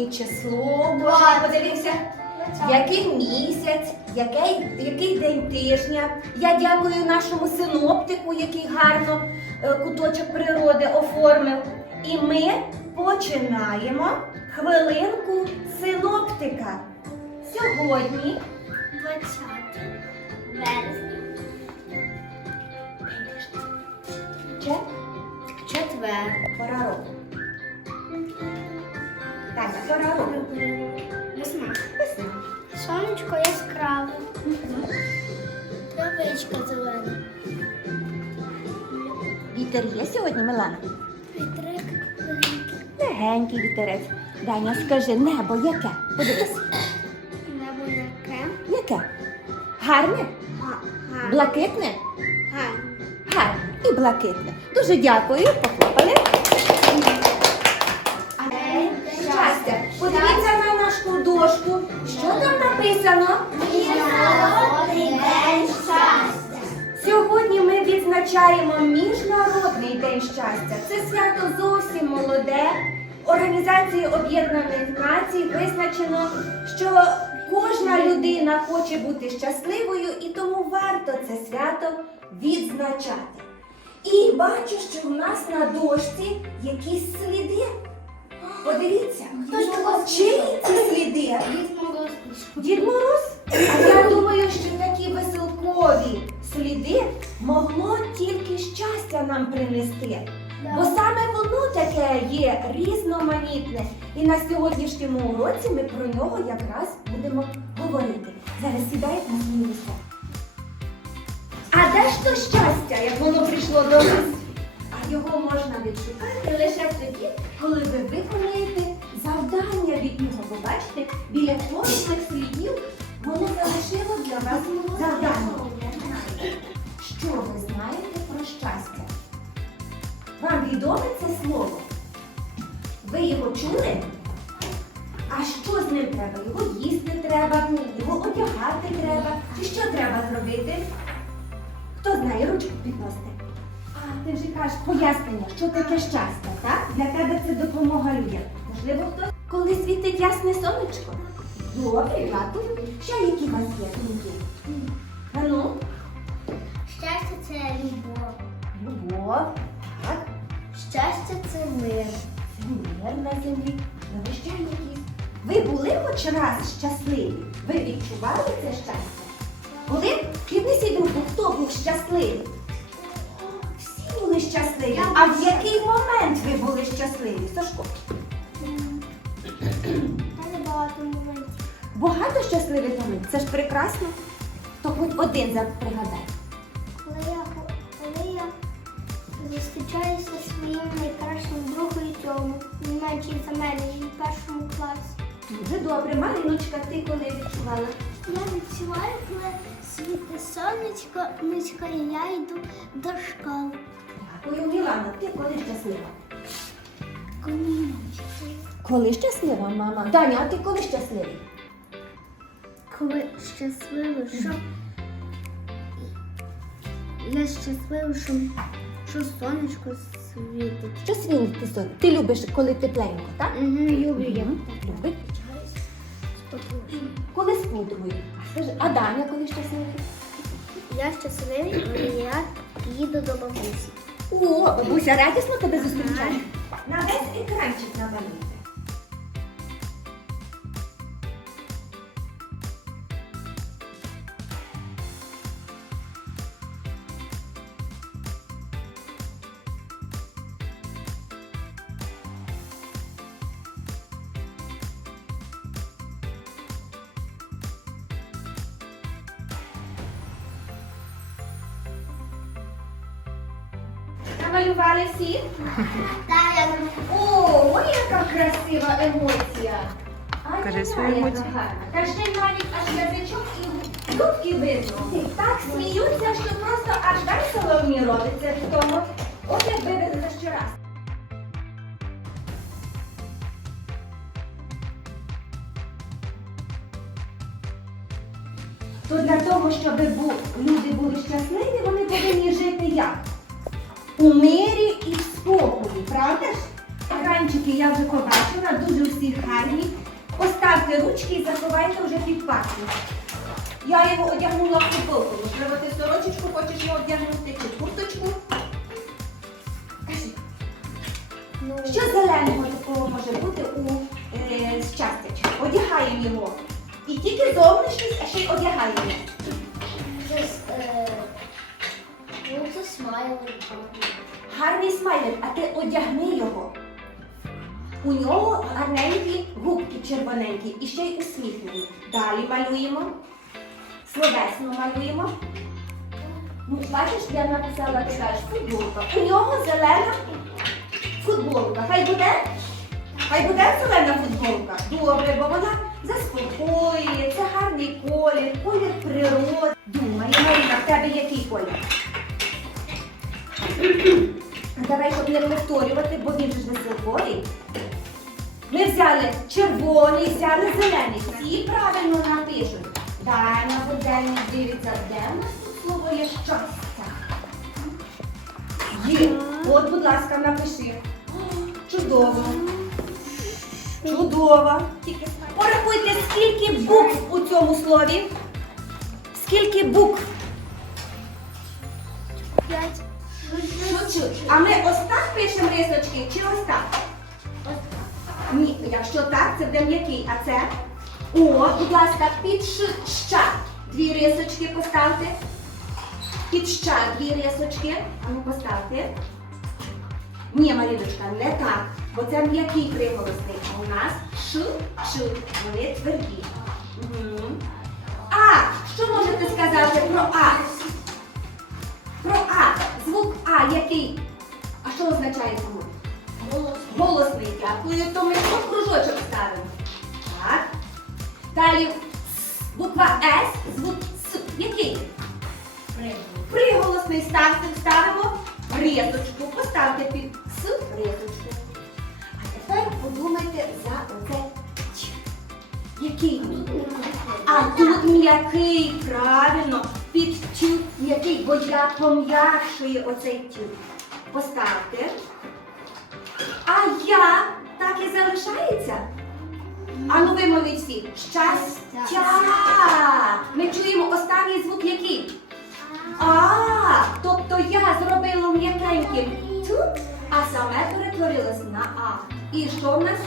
сьогодні число. Подивився. Який місяць, який, який день тижня. Я дякую нашому синоптику, який гарно е, куточок природи оформив. І ми починаємо хвилинку синоптика. Сьогодні 20 березня. Четвер. пора року. Пора. Весна. Сонечко яскраве. Травичка зелена. Вітер є сьогодні, Милана? Вітрик. Легенький вітерець. Даня, скажи, небо яке? Подивись. Небо яке. Яке? Гарне? Гарне. Блакитне? Гарне. Гарне і блакитне. Дуже дякую, похлопали. Дошку. Що там написано? Міжнародний день щастя. Сьогодні ми відзначаємо Міжнародний день щастя. Це свято зовсім молоде. Організацією Об'єднаних Націй визначено, що кожна людина хоче бути щасливою і тому варто це свято відзначати. І бачу, що в нас на дошці якісь сліди. Подивіться, Хто ж чиї ці сліди? Дід Мороз. Дід Мороз? А я думаю, що такі веселкові сліди могло тільки щастя нам принести. Бо саме воно таке є різноманітне. І на сьогоднішньому уроці ми про нього якраз будемо говорити. Зараз сідають на місця. А де ж то щастя, як воно прийшло до нас? Його можна відшукати лише тоді, коли ви виконаєте завдання від нього. Бо бачите, біля кожних слідів воно залишило для вас завдання. Що ви знаєте про щастя? Вам відоме це слово? Ви його чули? А що з ним треба? Його їсти треба, його одягати треба. Чи що треба зробити? Хто знає, ручку підносите. А, ти вже кажеш пояснення, що таке щастя, так? Для тебе це допомога людям. Можливо, хтось коли світить ясне сонечко? Добре, дякую. Ще які у вас є думки? А ну, Щастя це любов. любов, так, Щастя це мир. це мир на землі, ще якісь. Ви були хоч раз щасливі? Ви відчували це щастя? Були? Піднесіть руку, хто був щасливий? Були щасливі. Я А в який момент ви були щасливі? Сашко? Багато моментів. Багато щасливих моментів. Це ж прекрасно. То хоч один за- пригадай. Коли я, коли я зустрічаюся зі своїм найкращим другом Тьому, він менший за мене, він в першому класі. Дуже добре. Мариночка, ти коли відчувала? Я відчуваю, коли світить сонечко, низько, і я йду до школи. Дякую, Мілана, ти коли щаслива? Коли Коли щаслива, мама? Даня, а ти коли щасливий? Коли щасливо, що я щаслива, що, що сонечко світить. Що свінити сон? Ти любиш, коли тепленько, так? Угу, люблю я. Любить. Коли подругою. А скажи, а Даня коли щасливий? Я щасливий, коли я їду до бабусі. О, бабуся радісно тебе зустрічає. На весь екранчик навалюйте. Намалювали всі? Так, я О, ой, яка красива емоція. Ай, Кажи свою емоцію. Кажи навіть аж язичок і зубки видно. Так сміються, що просто аж весело мені робиться від того. От якби ви за ще раз. То для того, щоб люди були щасливі, вони повинні жити як? У мирі і в спокої, правда ж? Екранчики я вже побачила, дуже всі гарні. Поставте ручки і заховайте вже під парку. Я його одягнула в футболку. Можливо, ти сорочечку хочеш його одягнути, чи курточку. Кажи, Ну, що зеленого такого може бути у е, щастячку? Одягаємо його. І тільки зовнішність, а ще й одягаємо. just, е, ну, це смайлик. Гарний смайлик, а ти одягни його. У нього гарненькі губки червоненькі і ще й усміхнені. Далі малюємо. Словесно малюємо. Ну, бачиш, я написала теж футболка. У нього зелена футболка. Хай буде? Хай буде зелена футболка. Добре, бо вона заспокоює, це гарний колір, колір природи. Думай, Маріна, в тебе який колір? Давай, щоб не повторювати, бо він же ж веселковий. Ми взяли червоний, взяли зелений. Всі правильно напишуть. Дай на буденник дивиться, де в нас тут слово є щастя. Є. От, будь ласка, напиши. Чудово. Чудово. Порахуйте, скільки букв у цьому слові. Скільки букв? П'ять. Шучу. А ми ось так пишемо рисочки чи ось так? Ні, якщо так, це буде м'який, а це? О, будь ласка, під ш- ща. Дві рисочки поставте. Під ща дві рисочки. А ну поставте. Ні, Маріночка, не так. Бо це м'який приголосний. А у нас ш, ш. Вони тверді. А, що можете сказати про А? Про А. Звук А який? А що означає звук? Голос. Голосний, дякую, то ми тут кружочок ставимо. Так. Далі буква С, звук С. Який? Приголосний ставте, ставимо рисочку. Поставте під С рисочку. А тепер подумайте за оце Ч. Який? А тут м'який, правильно, під тю м'який, бо я пом'якшую оцей тю. Поставте. А я так і залишається. А ну вимовіть всі. Щастя. Ми чуємо останній звук який? А, тобто я зробила м'якеньким тю, а саме перетворилось на А. І що в нас?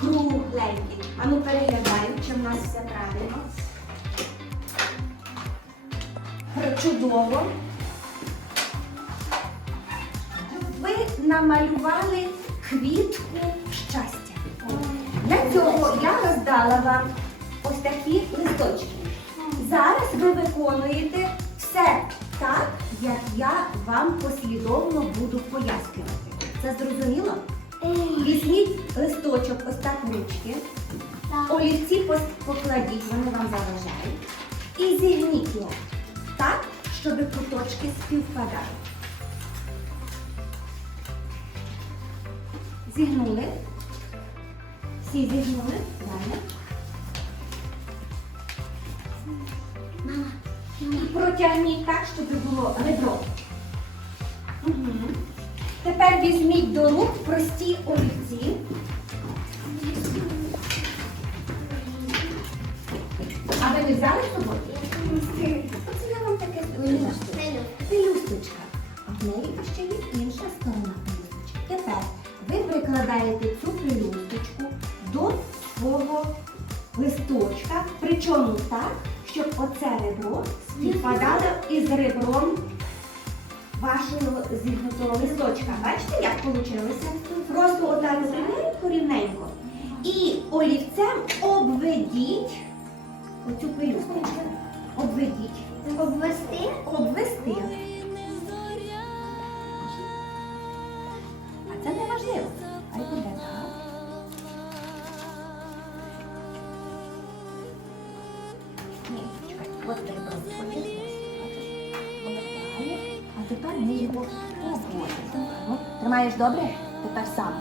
Кругленький. А ну переглядаємо, чи в нас все правильно. Чудово. Ви намалювали квітку щастя. Для цього я роздала вам ось такі листочки. Зараз ви виконуєте все так, як я вам послідовно буду пояснювати. Це зрозуміло? Візьміть листочок ось так в ручки, олівці покладіть, вони вам заважають. І зігніть його так, щоб куточки співпадали. Зігнули. Всі зігнули. Далі. І протягніть так, щоб було ребро. Угу. Тепер візьміть до рук прості олівці. А ви не взяли з собою? Пелюсточка. А в неї ще є інша сторона пелюсточки. Тепер ви прикладаєте цю пелюсточку до свого листочка, причому так, щоб оце ребро співпадало із ребром вашого зігнутого листочка. Бачите, як вийшло? Просто отак рівненько, рівненько. І олівцем обведіть оцю пелюсточку. Обведіть. Обвести. Обвести. А це не важливо. Хай буде так. Ні, чекай, от хоче. А тепер ми його обводимо. Тримаєш добре? Тепер сам.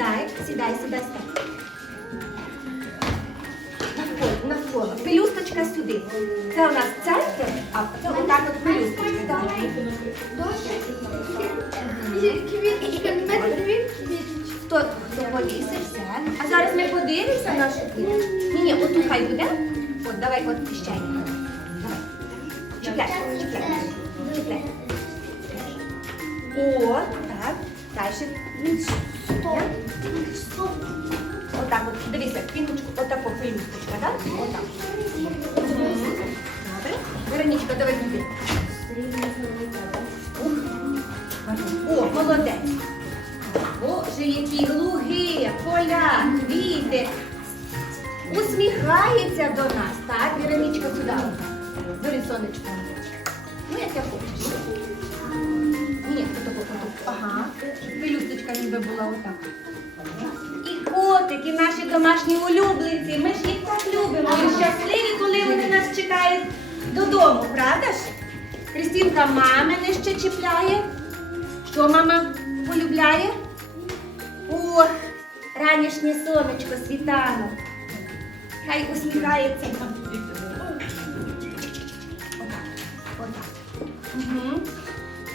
Сідай, сідай, сідай, сідай. Навколо, навколо. Пелюсточка сюди. Це у нас центр, а це отак от пелюсточка. Давай. Хто, хто повісив, все. А зараз ми подивимося нашу квітку. Ні, ні, отут хай буде. От, давай, от піщай. Давай. Чіпляй, чіпляй. Чіпляй. О, так. Далі. Отак от, дивися, квіточку, отаку пелюсточка, так? Отак. Добре. Веронічка, давай сюди. О, молодець. Боже, які луги, поля, квіти. Усміхається до нас, так? Веронічка сюди. Бери сонечко. Ну, як я хочеш. Ніби була отак. І котики, наші домашні улюбленці. Ми ж їх так любимо. Ми щасливі, коли вони нас чекають додому, правда ж? Крістінка мамине ще чіпляє. Що мама полюбляє? О, ранішнє сонечко, світанок. Хай усміхається. Отак. Отак. Угу.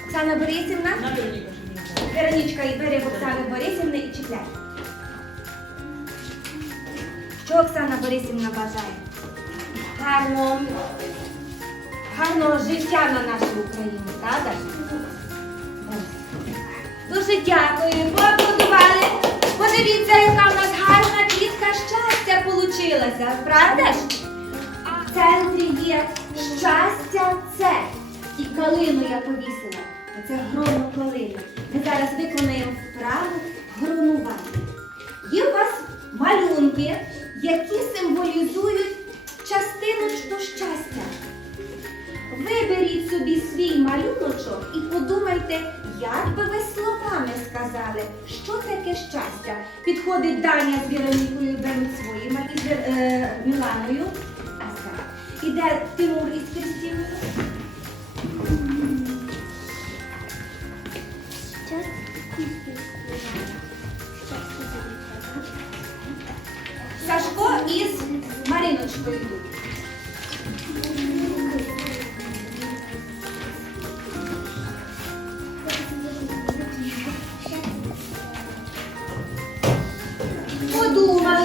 Оксана Борисівна. Веронічка і бери в Оксани Борисівни і чіпляй. Що Оксана Борисівна бажає? Гарного, гарного життя на нашій Україні, правда? Дуже дякую, поаплодували. Подивіться, яка в нас гарна квітка щастя получилася, правда ж? А в центрі є щастя це. І калину я повісила. Оце грону калини. Ми зараз виконаємо вправу гронувати. Є у вас малюнки, які символізують частиночку щастя. Виберіть собі свій малюночок і подумайте, як би ви словами сказали, що таке щастя. Підходить Даня з Віронікою, беруть свої е, Міланою. Іде Тимур із Кристіною.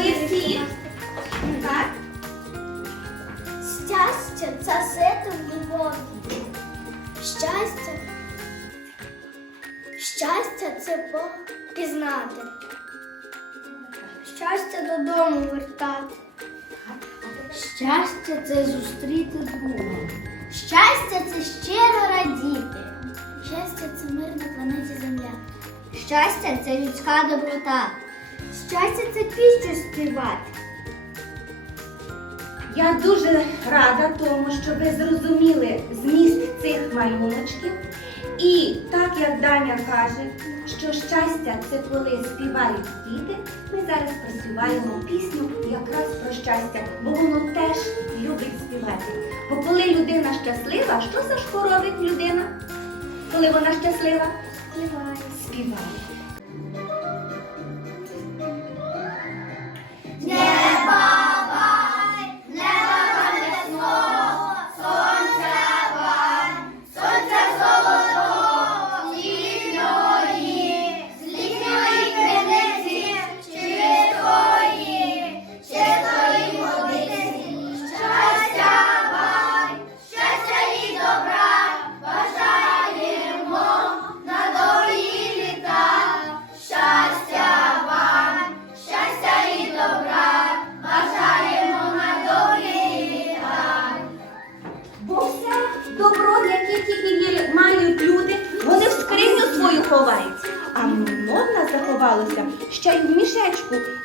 Подумали. Так? Щастя це в любові. Щастя. Щастя це пізнати. Щастя додому вертати. Щастя це зустріти друга. Щастя це щиро радіти. Щастя це мир на планеті Земля. Щастя це людська доброта. Щастя це пісню співати. Я дуже рада тому, що ви зрозуміли зміст цих малюночків. І так як Даня каже, що щастя це коли співають діти, ми зараз проспіваємо пісню якраз про щастя, бо воно теж любить співати. Бо коли людина щаслива, що Сашко робить людина? Коли вона щаслива? Співає. Співає.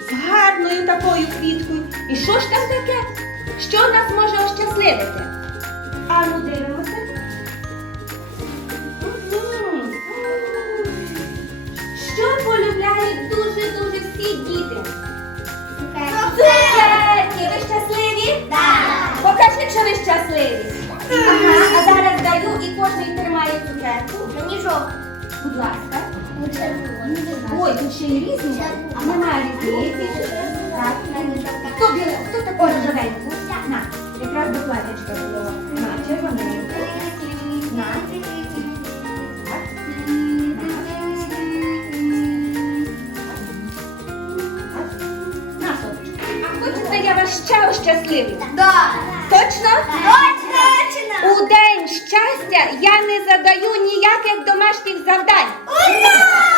З гарною такою квіткою. І що ж там таке? Що нас може ощасливити? А ну дивимося. Що полюбляють дуже-дуже всі діти? Цукерки! Ви щасливі? Так. Покажіть, що ви щасливі. Ага, а зараз даю і кожен тримає цукерку. Мені жовто. Будь ласка. Ой, тут ще й різні. А немає різниці. Так. Хто? Хто такий рожевенький? На, якраз до платячка було. На. На. Так. На. Сонечко. А хочете я вас ще ощасливлю? Да. Точно? Точно! У день щастя я не задаю ніяких домашніх завдань. No!